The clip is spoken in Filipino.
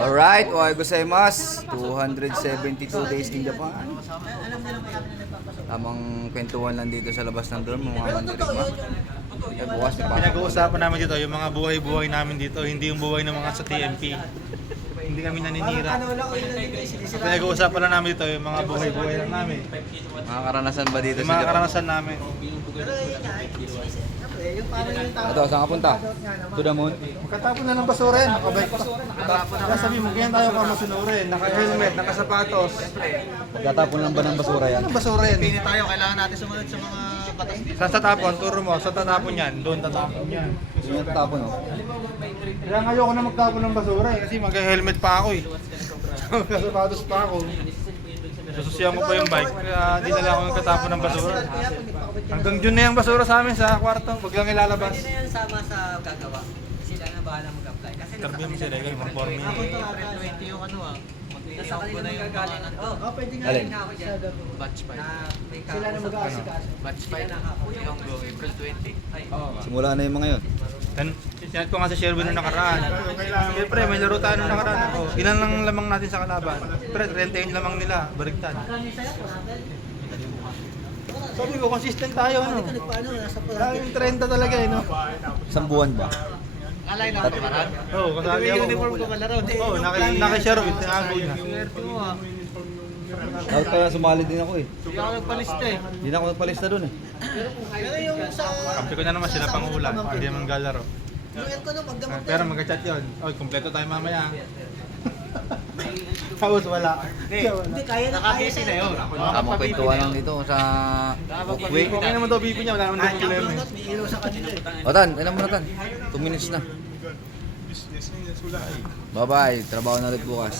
Alright, ohayo gozaimasu. 272 days in Japan. Tamang kwentuhan lang dito sa labas ng dorm, mga mandirigma. Bukas na pasok. Pinag-uusapan namin dito yung mga buhay-buhay namin dito, hindi yung buhay ng mga sa TMP. Hindi kami naninira. Pinag-uusapan lang namin dito yung mga buhay-buhay lang namin. Mga karanasan ba dito Yung sa mga Japan? karanasan namin. Ito, saan ka punta? To the moon? Magkatapon na ng basura yan, nakabike pa. Kaya sabi mo, ganyan tayo ka masunurin, naka-helmet, naka-sapatos. Magkatapon lang ba ng basura yan? Anong basura yan? Pili tayo, kailangan natin sumunod sa mga batas. Saan tatapon? Turo mo, saan tatapon yan? Doon tatapon yan. Yung tatapon, oh. Kaya ngayon na magtapon ng basura eh, kasi mag-helmet pa ako eh. Naka-sapatos pa ako. Sususiyan ko pa yung bike, kaya di na lang ako nagtatapon ng basura. Hanggang June na yung basura sa amin sa kwarto, wag lang ilalabas. Hindi na yan sama sa gagawa. Sila na bahala mag-apply. Kasi Interview mo sila, kayo mag-form ako yun. to, April 20 yung ano ah. Nasa kanila na yung gagaling. Oo, pwede nga Alin? rin ako dyan. Batch 5. Sila na mag-aasikaso. Batch 5 na ako. Yung go, April 20. Ay, Simula na yung mga yun. Sinat ko nga sa Sherwin nung nakaraan. Siyempre, may laro tayo nung nakaraan. Ilan lang lamang natin sa kalaban? Siyempre, 30 yung lamang nila, baliktad. Sabi ko, consistent tayo, ano? Laging 30 talaga, eh, no? Isang buwan ba? alay na ako naman. Oo, kasali ako. Uniform ko malaro. Oo, naki-Sherwin, tinagod na. Swerte mo ah. Dapat kaya sumali din ako eh. Hindi ako nagpalista eh. Hindi na ako nagpalista dun eh. Pero yung sa... Kampi ko na naman sila pang ulam, hindi naman galaro. Yung ko na magdamag Pero magka-chat yun. Oy, kompleto tayo mamaya. Tapos wala. Hindi, kaya na. Nakabisi na yun. Tamang kwentuhan lang dito sa walkway. Okay naman daw bibi niya, wala naman daw problema eh. May ilaw sa kanila eh. O Tan, ilan mo na Tan? 2 minutes na. Bye-bye, trabaho na ulit bukas.